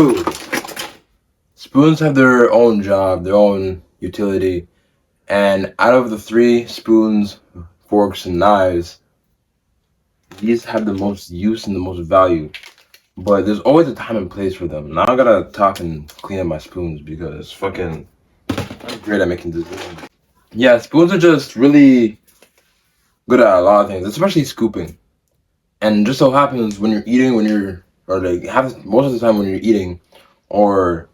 Spoons. Spoons have their own job, their own utility, and out of the three spoons, forks, and knives, these have the most use and the most value. But there's always a time and place for them. Now I gotta talk and clean up my spoons because fucking I'm great at making decisions. Yeah, spoons are just really good at a lot of things, especially scooping. And just so happens when you're eating, most of the time when you're eating, or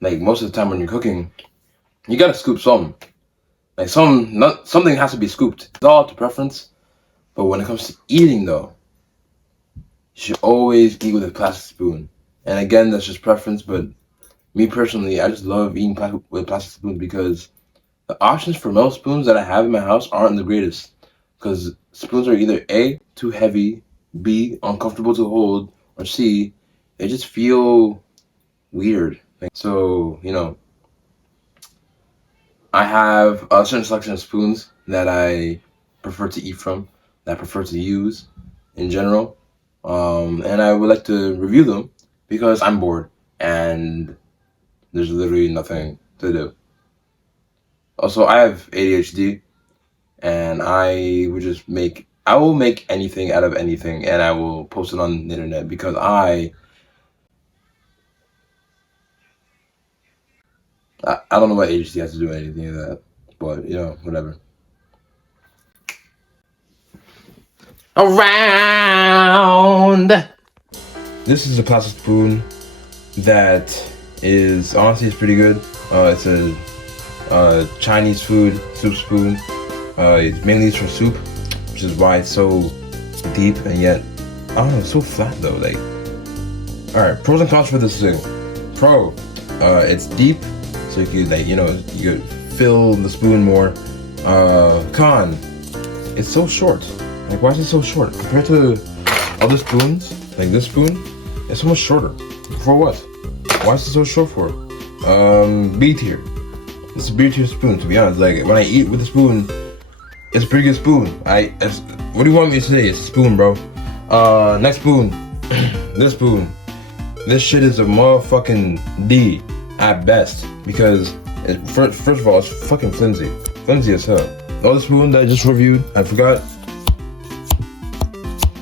like most of the time when you're cooking, you gotta scoop something. Like something has to be scooped. It's all to preference. But when it comes to eating though, you should always eat with a plastic spoon. And again, that's just preference, but me personally, I just love eating with plastic spoons because the options for metal spoons that I have in my house aren't the greatest. Because spoons are either A, too heavy, B, uncomfortable to hold, or C, they just feel weird. So, I have a certain selection of spoons that I prefer to eat from, that I prefer to use in general. And I would like to review them because I'm bored and there's literally nothing to do. Also, I have ADHD and I will make anything out of anything and I will post it on the internet because I don't know what ADHD has to do with anything of that, but whatever. Around. This is a plastic spoon that is honestly it's pretty good. It's a Chinese food soup spoon. It's mainly used for soup, which is why it's so deep and yet I don't know, it's so flat though. Like, all right, pros and cons for this thing. Pro, it's deep, so you could you could fill the spoon more. Con, it's so short. Like, why is it so short compared to other spoons? Like this spoon, it's so much shorter. For what? Why is it so short for? B tier. It's a B tier spoon, to be honest. Like when I eat with a spoon, it's a pretty good spoon. What do you want me to say? It's a spoon, bro. Next spoon. This spoon. This shit is a motherfucking D at best because first of all, it's fucking flimsy as hell. The other spoon that I just reviewed, I forgot.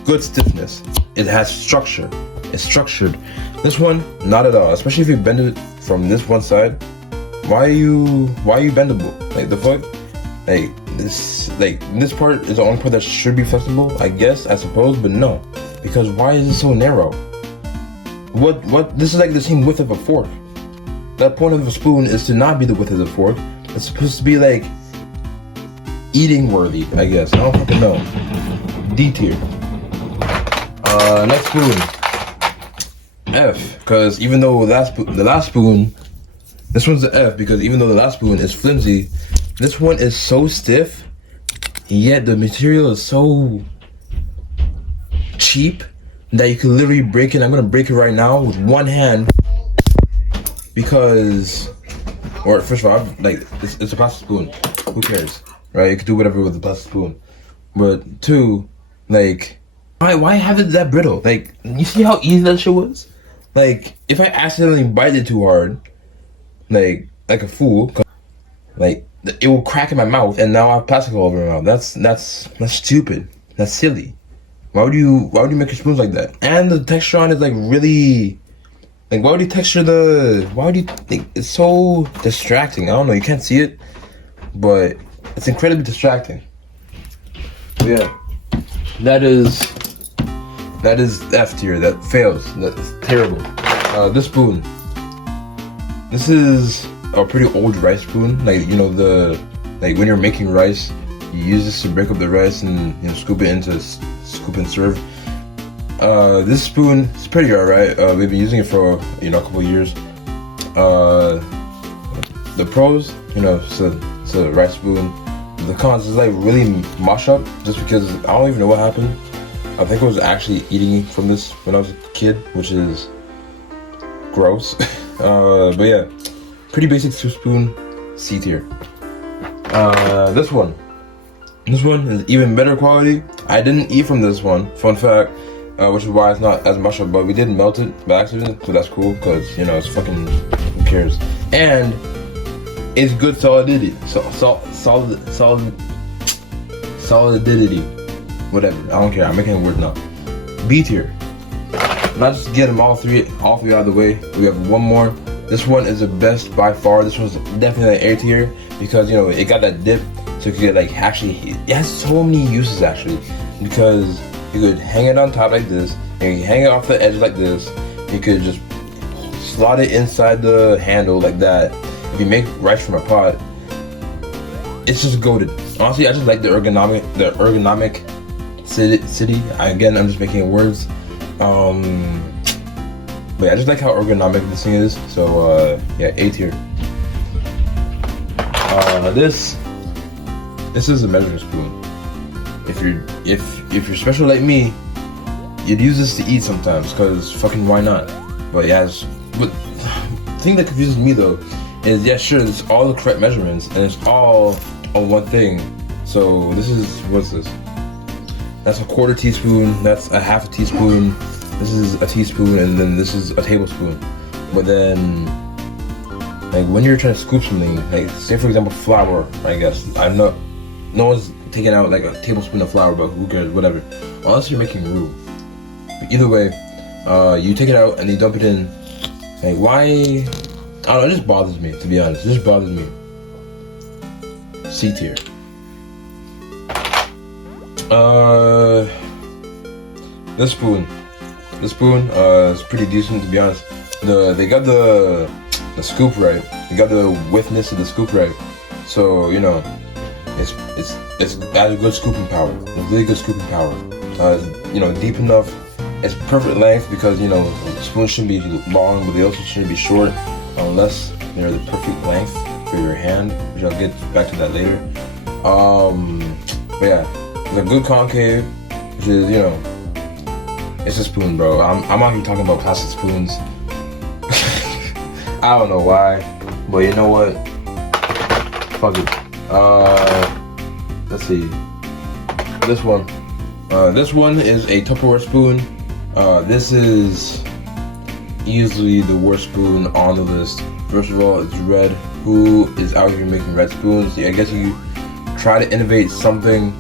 Good stiffness. It has structure. It's structured. This one, not at all. Especially if you bend it from this one side. Why are you bendable? Like the fuck? This part is the only part that should be flexible, I suppose, but no. Because why is it so narrow? What this is like the same width of a fork. That point of a spoon is to not be the width of the fork. It's supposed to be like eating worthy, I guess. I don't fucking know. D tier. Next spoon. F, because even though the last spoon, this one's the F because even though the last spoon is flimsy, this one is so stiff, yet the material is so cheap that you can literally break it. I'm gonna break it right now with one hand because, or first of all, it's a plastic spoon. Who cares, right? You can do whatever with a plastic spoon. But two, why have it that brittle? Like, you see how easy that shit was? Like, if I accidentally bite it too hard, like a fool, it will crack in my mouth, and now I have plastic all over my mouth. That's stupid. That's silly. Why would you make your spoons like that? And the texture on it is really, why would you it's so distracting. I don't know. You can't see it, but it's incredibly distracting. Yeah, that is F tier. That fails. That's terrible. This spoon. This is a pretty old rice spoon. When you're making rice, you use this to break up the rice and scoop it into scoop and serve. This spoon is pretty alright. We've been using it for a couple years. The pros, it's a rice spoon. The cons is really mush up just because I don't even know what happened. I think I was actually eating from this when I was a kid, which is gross. But yeah, pretty basic soup spoon, C tier. This one is even better quality. I didn't eat from this one. Fun fact, which is why it's not as much. But we did melt it by accident, so that's cool because you know it's fucking. Who cares? And it's good solidity. Solidity. Whatever. I don't care. I'm making a word now. B tier. Not just get them all three out of the way. We have one more. This one is the best by far. This one's definitely an A tier because you know it got that dip, so you could get like actually it has so many uses actually because you could hang it on top like this, and you hang it off the edge like this. You could just slot it inside the handle like that. If you make rice from a pot, it's just goated. Honestly, I just like the ergonomic city. Again, I'm just making words. But yeah, I just like how ergonomic this thing is. So yeah, A tier. This is a measuring spoon. If you're special like me, you'd use this to eat sometimes, cause fucking why not? But yeah, but the thing that confuses me though is yeah, sure, it's all the correct measurements and it's all on one thing. So this is what's this? That's a quarter teaspoon. That's a half a teaspoon. This is a teaspoon, and then this is a tablespoon. But then, like when you're trying to scoop something, like say for example flour, I guess no one's taking out like a tablespoon of flour, but who cares? Whatever. Unless you're making roux. But either way, you take it out and you dump it in. Like why? I don't know. It just bothers me, to be honest. It just bothers me. C tier. This spoon is pretty decent, to be honest. They got the scoop right. They got the widthness of the scoop right. So you know, it's has good scooping power. It's really good scooping power. You know, deep enough. It's perfect length because you know spoons shouldn't be long, but they also shouldn't be short unless they're the perfect length for your hand. Which I'll get back to that later. But yeah, it's a good concave, which is you know. It's a spoon, bro. I'm out here talking about plastic spoons. I don't know why, but you know what? Fuck it. Let's see. This one. This one is a Tupperware spoon. This is easily the worst spoon on the list. First of all, it's red. Who is out here making red spoons? Yeah, I guess you try to innovate something,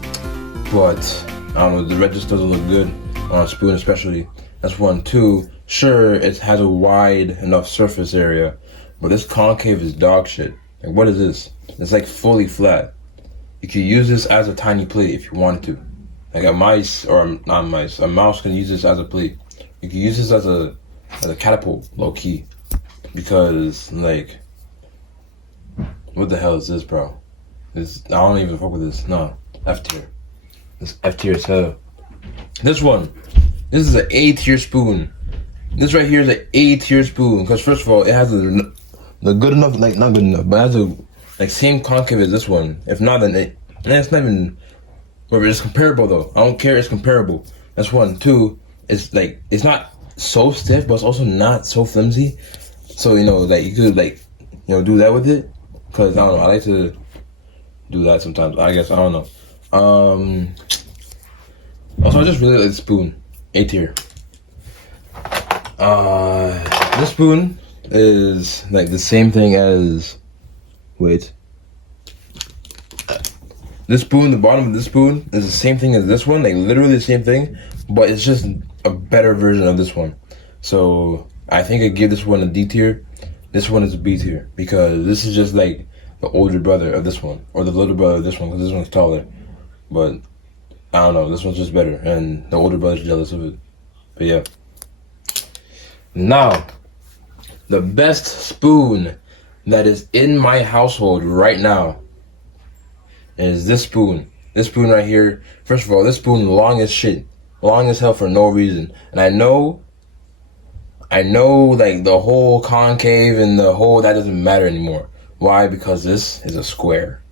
but I don't know. The red just doesn't look good. On a spoon especially. That's one. Two, sure, it has a wide enough surface area, but this concave is dog shit. Like what is this? It's like fully flat. You could use this as a tiny plate if you wanted to. Like a mouse can use this as a plate. You could use this as a catapult, low key. Because like what the hell is this, bro? I don't even fuck with this. No. F tier. This F tier as hell. This one. This is an A tier spoon. This right here is an A tier spoon because first of all, it has the good enough, like not good enough, but it has the like same concave as this one. If not, then it's not even. Whatever, it's comparable though. I don't care. It's comparable. That's one. Two. It's like it's not so stiff, but it's also not so flimsy. So you know, like you could like you know do that with it. Cause I don't know. I like to do that sometimes. I guess I don't know. Also, I just really like the spoon. A tier. This spoon is like the same thing as. Wait. This spoon, the bottom of this spoon is the same thing as this one, like literally the same thing, but it's just a better version of this one. So I think I give this one a D tier. This one is a B tier because this is just like the older brother of this one, or the little brother of this one, because this one's taller. But I don't know, this one's just better, and the older brother's jealous of it. But yeah. Now, the best spoon that is in my household right now is this spoon. This spoon right here. First of all, this spoon long as shit. Long as hell for no reason. And I know like the whole concave and the whole, that doesn't matter anymore. Why? Because this is a square.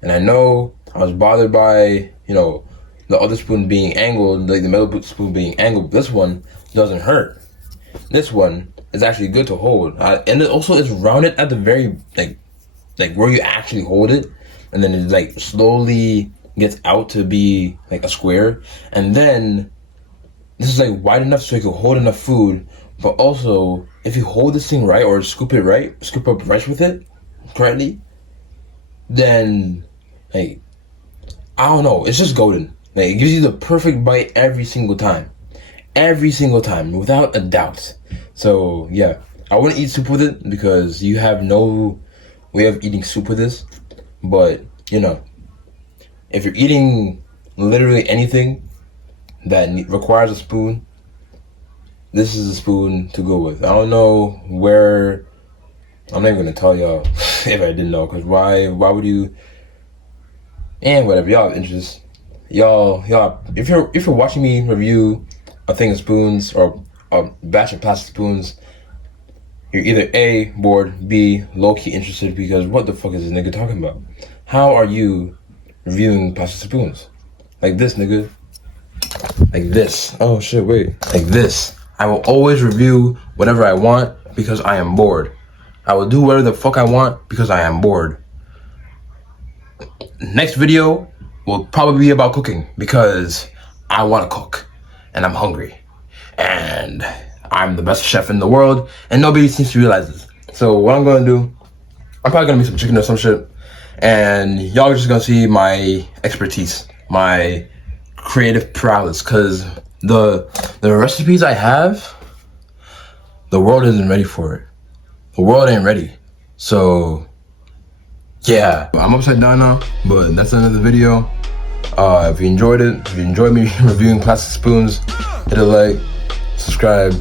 And I know I was bothered by, you know, the other spoon being angled, like the metal spoon being angled. This one doesn't hurt. This one is actually good to hold. And it also is rounded at the very, like where you actually hold it. And then it like slowly gets out to be like a square. And then This is like wide enough so you can hold enough food, but also if you hold this thing right or scoop it right, scoop up rice with it correctly, then like I don't know, it's just golden. Like it gives you the perfect bite every single time, without a doubt. So yeah, I wouldn't eat soup with it because you have no way of eating soup with this. But you know, if you're eating literally anything that requires a spoon, this is a spoon to go with. I don't know where. I'm not even gonna tell y'all if I didn't know, cause why would you? And whatever, y'all have interest. Y'all, if you're watching me review a thing of spoons or a batch of plastic spoons, you're either A, bored, B, low-key interested, because what the fuck is this nigga talking about? How are you reviewing plastic spoons? Like this, nigga. Like this. Oh shit, wait. Like this. I will always review whatever I want because I am bored. I will do whatever the fuck I want because I am bored. Next video will probably be about cooking because I want to cook and I'm hungry. And I'm the best chef in the world and nobody seems to realize this. So what I'm gonna do, I'm probably gonna make some chicken or some shit, and y'all are just gonna see my expertise, my creative prowess, cause the recipes I have, the world isn't ready for it. The world ain't ready. So yeah, I'm upside down now, but that's the end of the video. If you enjoyed it, if you enjoyed me reviewing plastic spoons, hit a like, subscribe,